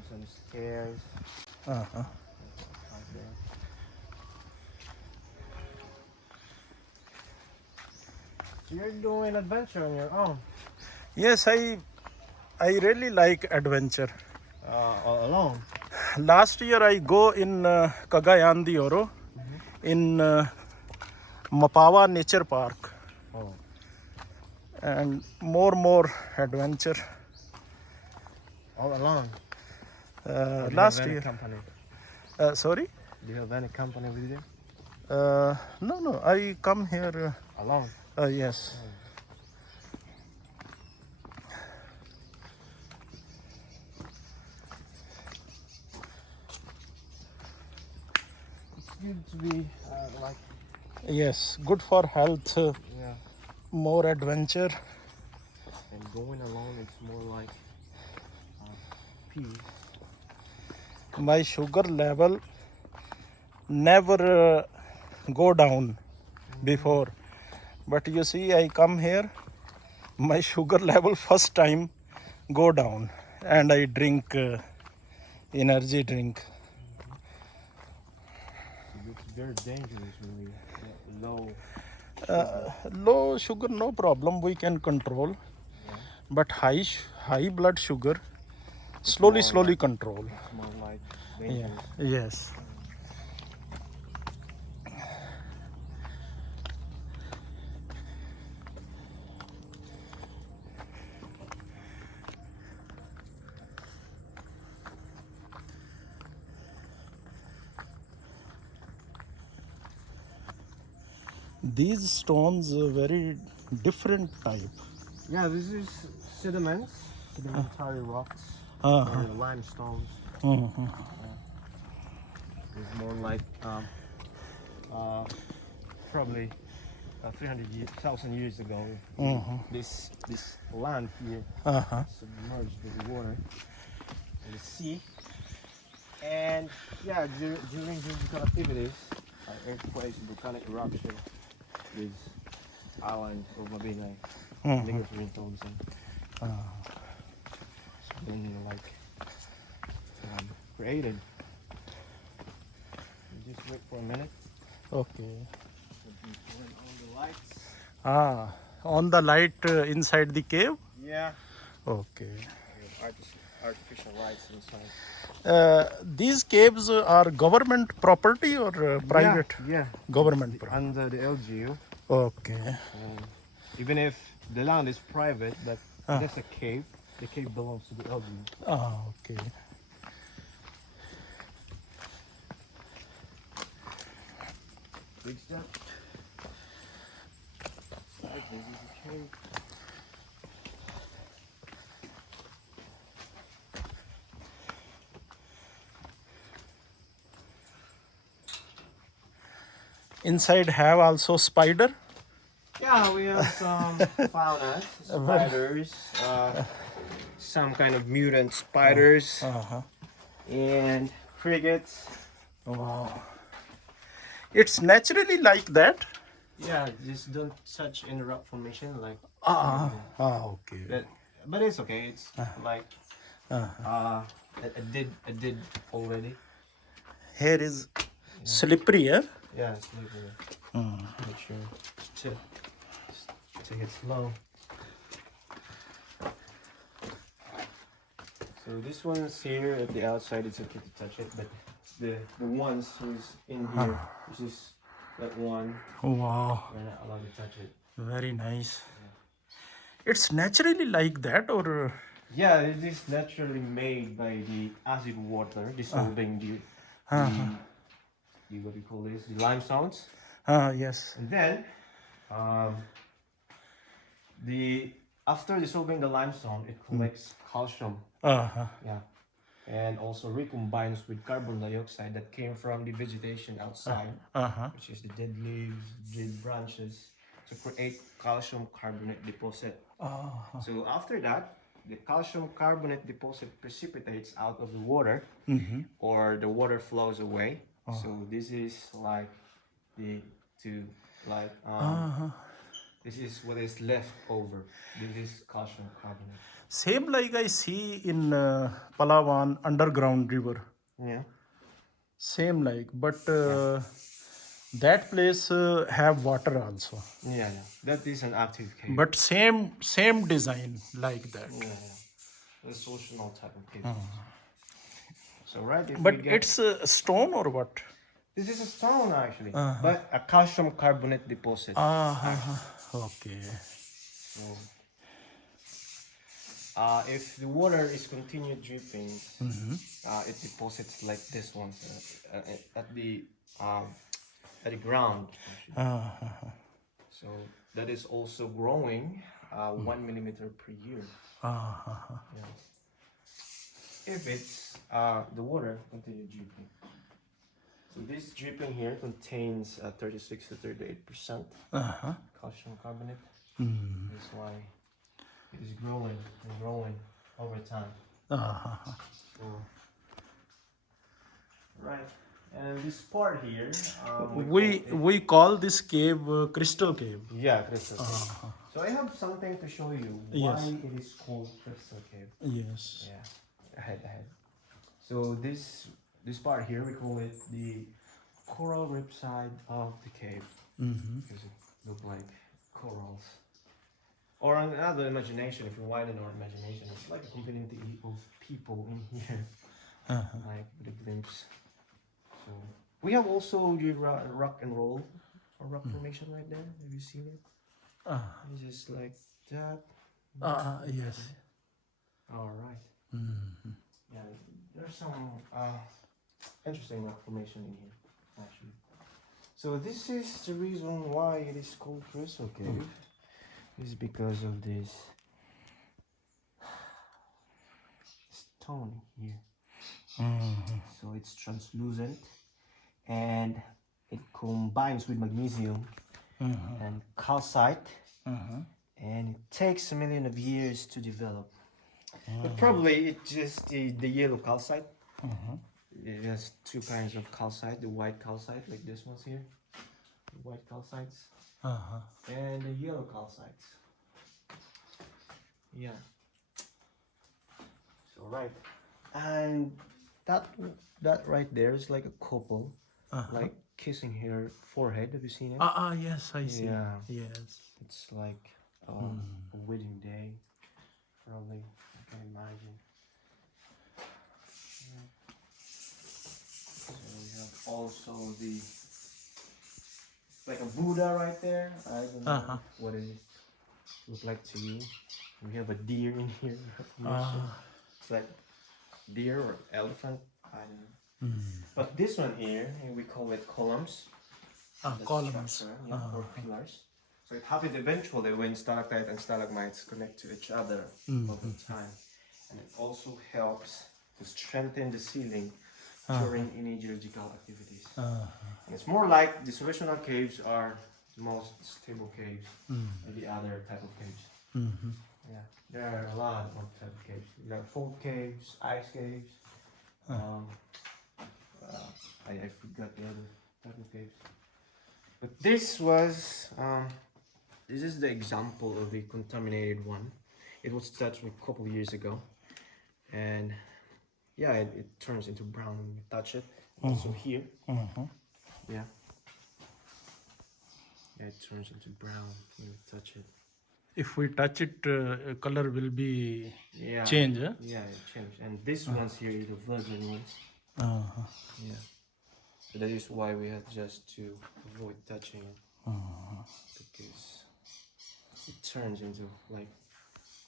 And some stairs. Uh-huh. Right there. So you're doing adventure on your own. Yes, I really like adventure. All alone. Last year I go in Cagayan de Oro in Mapawa Nature Park Oh. and more adventure. All alone. Or do you have Last any year. company? Sorry? Do you have any company with you? No, I come here. Alone. Yes. It's good to be like Yes, good for health, yeah. more adventure. And going alone, it's more like peace. My sugar level never go down before. But you see, I come here, my sugar level first time go down and I drink energy drink. It's very dangerous when we get low Low sugar, no problem, we can control. yeah. But high blood sugar, It's slowly more like control. it's more like Yeah. dangerous. Yes. These stones very different type. Yeah, this is sediments, sedimentary rocks, Uh-huh. or limestones. Mhm. It's more like uh, probably 300,000 years ago. This land here Uh-huh. submerged with the water and the sea. And yeah, during geological activities, earthquakes, volcanic eruption, this island of Mabinay, Negros Oriental, it's been like created. You just wait for a minute. Okay. Let me turn on the lights. On the light inside the cave? Yeah. Okay. Artificial lights inside. These caves are government property or private? Yeah. Government property. Under the LGU. Okay. Even if the land is private, but there's a cave. The cave belongs to the LGU. Okay. Big step. Like this is a cave. Inside have also spider? Yeah, we have some fauna, spiders, some kind of mutant spiders, Uh-huh. and crickets. Wow. It's naturally like that? Yeah, just don't touch in the rock formation like. Okay. But it's okay. It's like I did already. Here is slippery, eh? Yeah, it's like make sure to take it slow. So this one's here at the outside. It's okay to touch it, but the ones who's in here, which is that one, Wow. we're not allowed to touch it. Very nice. It's naturally like that or? Yeah, it is naturally made by the acid water dissolving the what do you call this? The limestones. Yes. And then the after dissolving the limestone, it collects calcium. Uh-huh. Yeah. And also recombines with carbon dioxide that came from the vegetation outside, which is the dead leaves, dead branches, to create calcium carbonate deposit. So after that, the calcium carbonate deposit precipitates out of the water, or the water flows away. So this is like the to like This is what is left over. This is calcium carbonate. Same like I see in Palawan underground river. Yeah. Same like, but that place have water also. Yeah, yeah. That is an active cave. But same design like that. Yeah, yeah. The social type of cave. So right, if But we get it's stone or what? this is a stone actually, but a calcium carbonate deposit. Okay. So, if the water is continued dripping, it deposits like this one at the ground. Actually. So that is also growing 1 millimeter per year. Yeah. If it's the water continued dripping. So this dripping here contains 36 to 38% calcium carbonate. That's why it is growing and growing over time. So, right, and this part here, We call this cave crystal cave. yeah, crystal cave. So I have something to show you why it is called crystal cave. Yes. Yeah, ahead. So this part here, we call it the coral rip side of the cave because it looks like corals. Or another imagination, if you widen our imagination, it's like a community of people in here, like with a glimpse. So we have also the rock and roll or rock formation right there. Have you seen it? It's just like that. Yes. All right. Yeah, there's some interesting rock formation in here, actually. So this is the reason why it is called Crystal Cave. Is because of this stone here. So it's translucent and it combines with magnesium and calcite, and it takes a million of years to develop. But probably it's just the yellow calcite. It has two kinds of calcite: the white calcite, like this one's here, the white calcites. And the yellow calcites. Yeah. So right, and that right there is like a couple, like kissing her forehead. Have you seen it? Yes, I see. Yeah. Yes. It's like a wedding day, probably. I can imagine. Yeah. So we have also the like a Buddha right there. I don't know what it is. Look like to you. We have a deer in here. It's like deer or elephant. I don't know. But this one here, we call it columns. Columns. Structure, yeah, or pillars. So it happens eventually when stalactite and stalagmites connect to each other over time. And it also helps to strengthen the ceiling during any geological activities. And it's more like the solutional caves are the most stable caves than the other type of caves. Yeah, there are a lot of type of caves. There are fault caves, ice caves. I forgot the other type of caves. But this is the example of a contaminated one. It was touched a couple of years ago, and yeah, it turns into brown when we touch it. Also here, yeah, it turns into brown when we touch it. If we touch it, color will be Yeah, change. Yeah, it changed. And this ones here is the virgin ones. Yeah. So that is why we have just to avoid touching it because it turns into like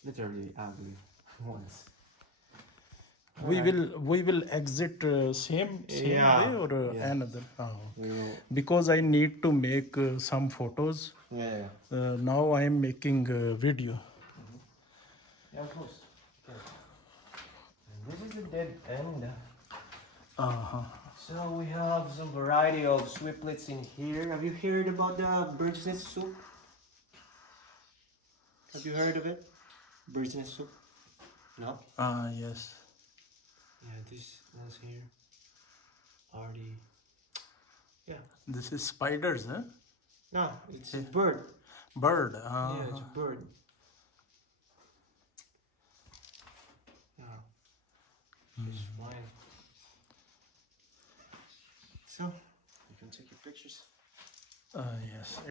literally ugly ones. We will exit same day or another. Because I need to make some photos. Yeah. Now I am making video. Yeah, of course. Okay. And this is the dead end. So we have some variety of sweetlets in here. Have you heard about the bird's nest soup? Have you heard of it? Bird's nest soup? No? Yes. Yeah, these ones here are the... Yeah. This is spiders, huh? No, it's a bird. Bird. Yeah, it's a bird. Yeah, she's flying. So you can take your pictures. Yes.